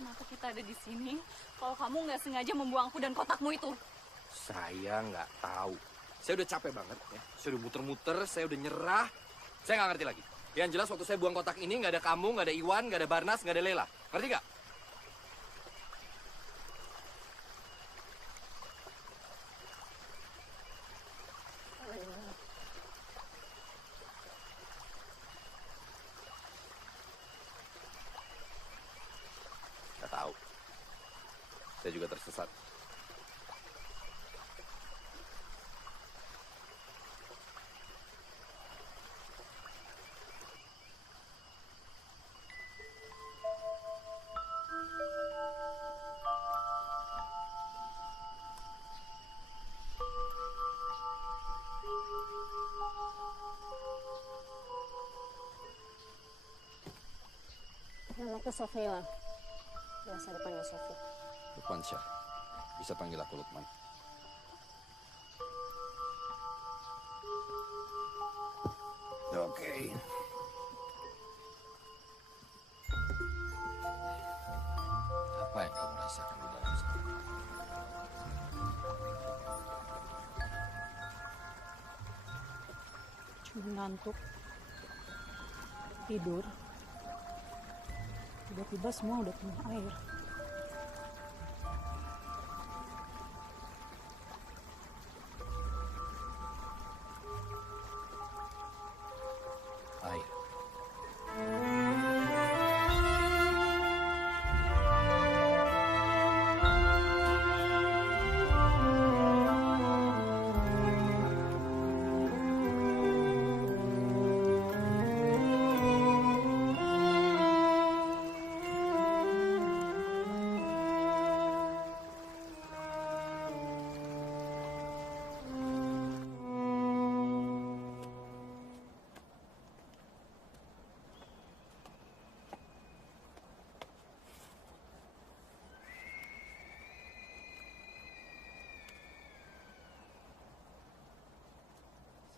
Kenapa kita ada di sini kalau kamu nggak sengaja membuangku dan kotakmu itu? Saya nggak tahu. Saya udah capek banget ya. Saya udah muter-muter, saya udah nyerah. Saya nggak ngerti lagi. Yang jelas waktu saya buang kotak ini nggak ada kamu, nggak ada Iwan, nggak ada Barnas, nggak ada Lela. Ngerti nggak? Nggak tahu. Saya juga tersesat. Namaku Sofia. Biasa dipanggil Sofi. Lukman Syah. Bisa panggil aku Lukman. Oke. Apa yang kamu rasakan di dalam sana? Cuma ngantuk. Tidur. Tiba-tiba semua udah penuh air. Air.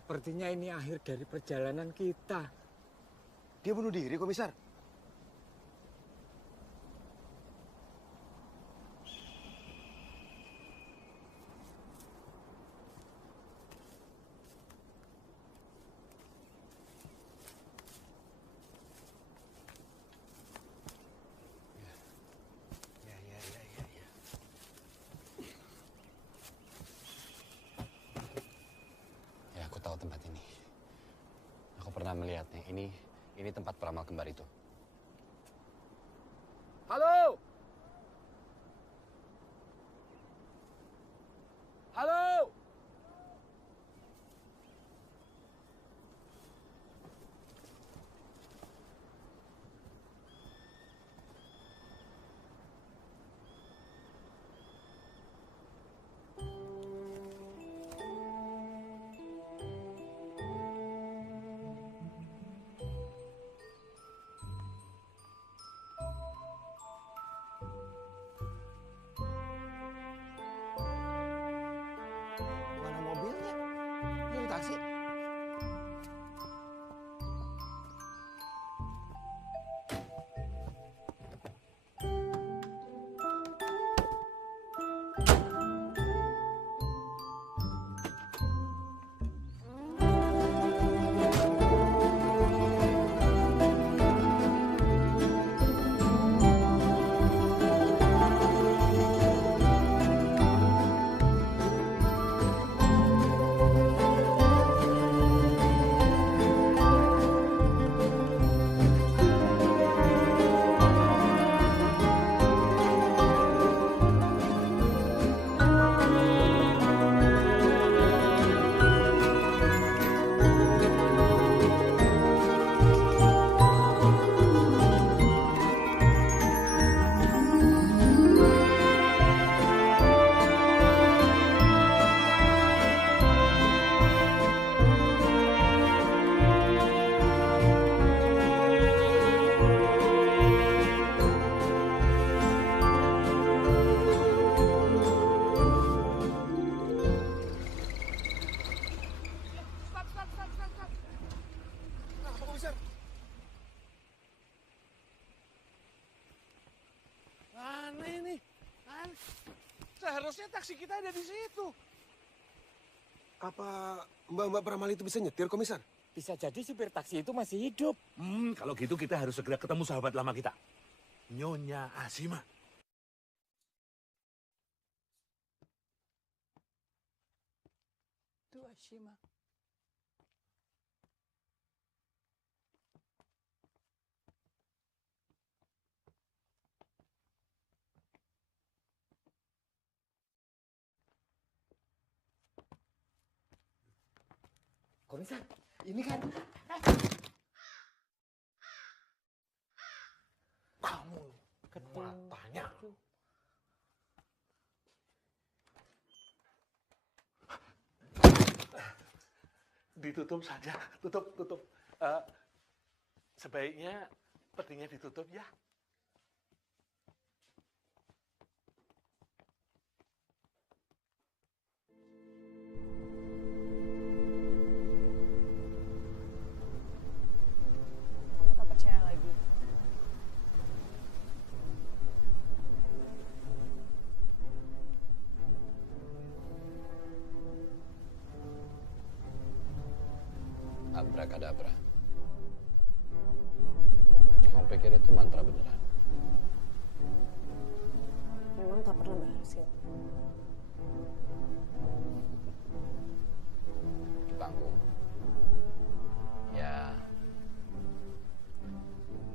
Sepertinya ini akhir dari perjalanan kita. Dia bunuh diri, komisar. Ya. tahu tempat ini. Aku pernah melihatnya. Ini tempat peramal kembar itu. Halo? Halo? Mana mobilnya? Ini taksi. Aneh nih. Aneh. Seharusnya taksi kita ada di situ. Apa mbak-mbak peramal itu bisa nyetir, Komisar? Bisa jadi supir taksi itu masih hidup. Kalau gitu kita harus segera ketemu sahabat lama kita. Nyonya Asima. Itu Ashima. Komisar, ini kan. Kamu matanya. Ditutup saja, tutup. Sebaiknya petinya ditutup ya. Kamu tak percaya lagi. Abrakadabra. Kamu pikir itu mantra beneran? Memang tak pernah berhasil. Di panggung. Ya,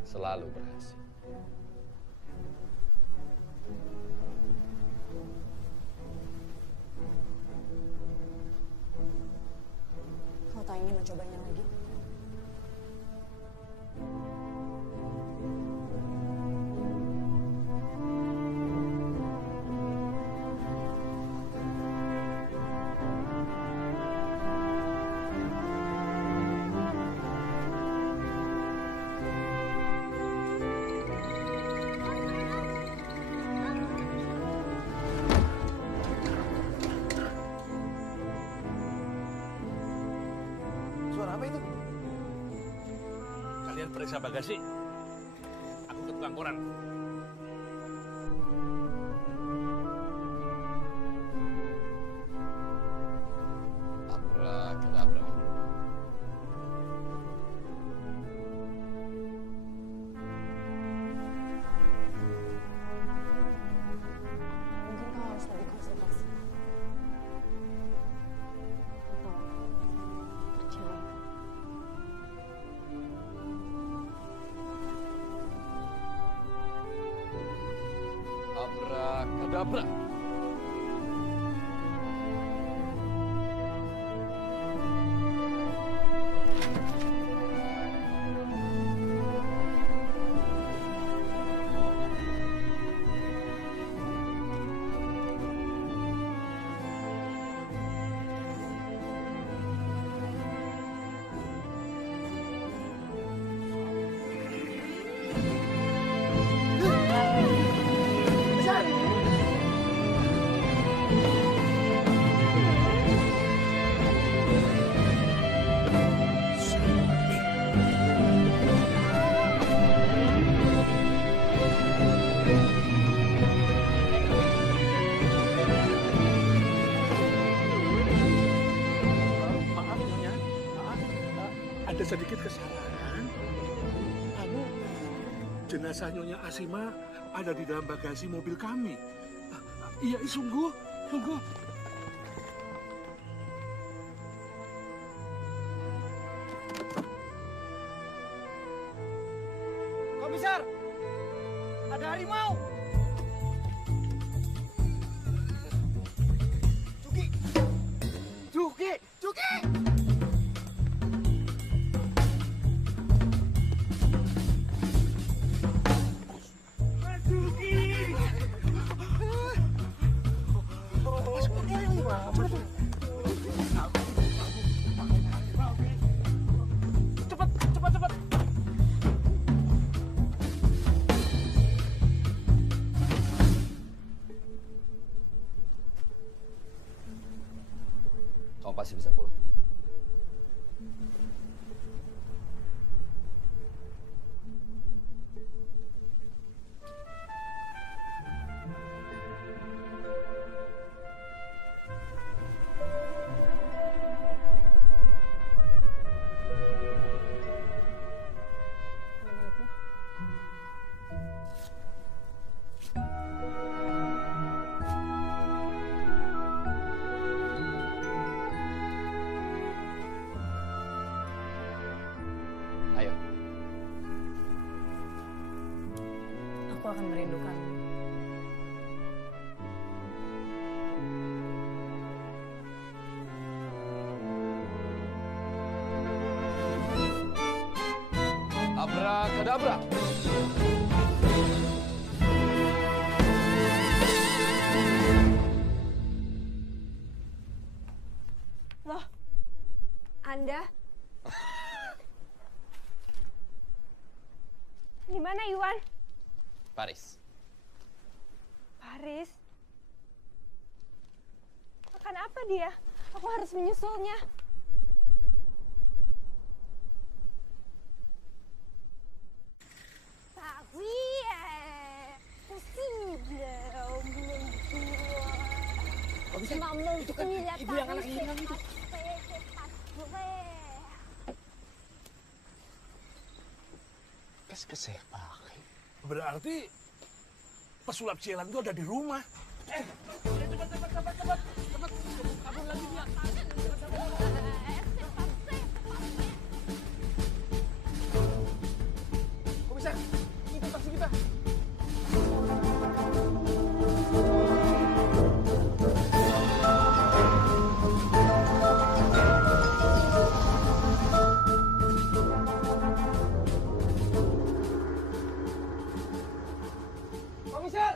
selalu berhasil. Kau tak ingin mencobanya lagi? Suara apa itu? Kalian periksa bagasi. Aku ke tukang koran. Abrakadabra. Mungkin kau harus lebih konsentrasi. Atau Abrakadabra. Maaf Nyonya, ada sedikit kesalahan. Jenazah Nyonya Asima ada di dalam bagasi mobil kami. Iya, sungguh. Komisar, ada harimau. Juki. Cepat. Kamu pasti bisa pulang. Ayo. Aku akan merindukanmu. Abrakadabra. Loh, Anda? Di mana Iwan? Paris. Paris? Makan apa dia? Aku harus menyusulnya. Itu kan ibu yang anak hilang itu. Qu'est-ce que c'est pakai? Berarti pesulap Cielan itu ada di rumah. Cepat. Kabur lagi dia. Komisar, itu taksi kita. Komisar!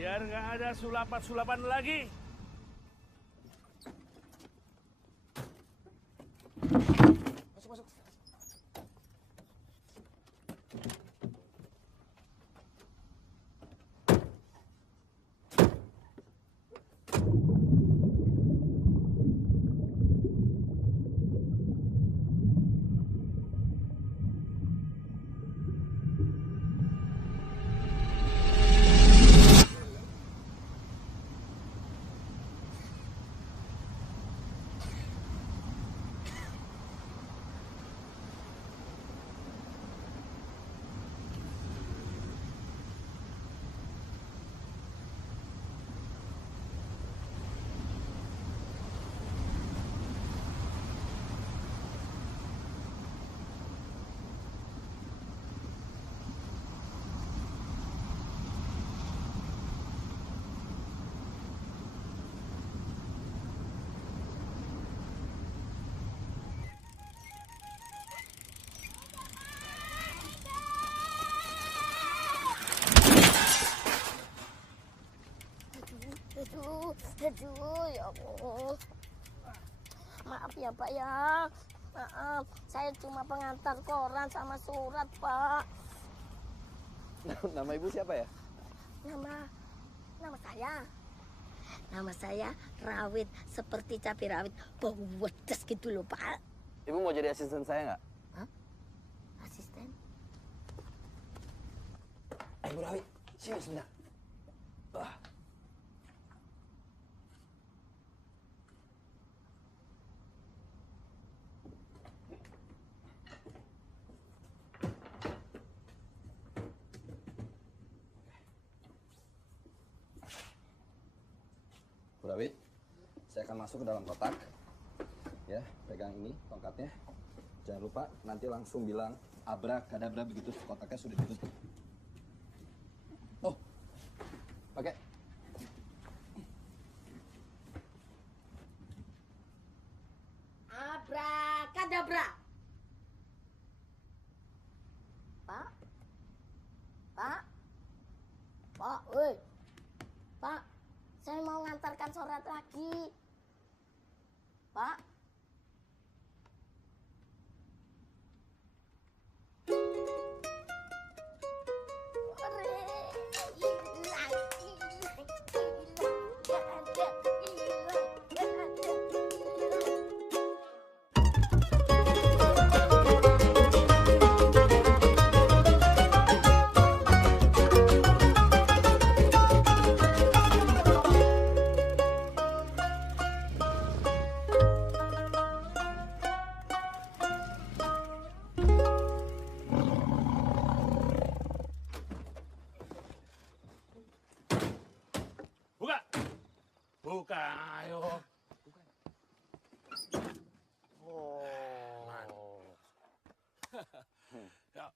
Biar nggak ada sulapan-sulapan lagi. Masuk, masuk. Aduh, ya Allah. Maaf ya Pak ya. Maaf, saya cuma pengantar koran sama surat Pak. Nama ibu siapa ya? Nama saya Rawit, seperti cabai rawit, bau wedes gitu loh Pak. Ibu mau jadi asisten saya nggak? Hah? Asisten? Ayo Bu Rawit, sini sebentar. Wah. Bu Rawit, saya akan masuk ke dalam kotak. Ya, pegang ini tongkatnya. Jangan lupa nanti langsung bilang abrakadabra begitu kotaknya sudah ditutup. Oh, pakai. Abrakadabra. Pak, woi. Pak, saya mau ngantarkan surat lagi. Pak. Buka, ayo. Oh. Ya.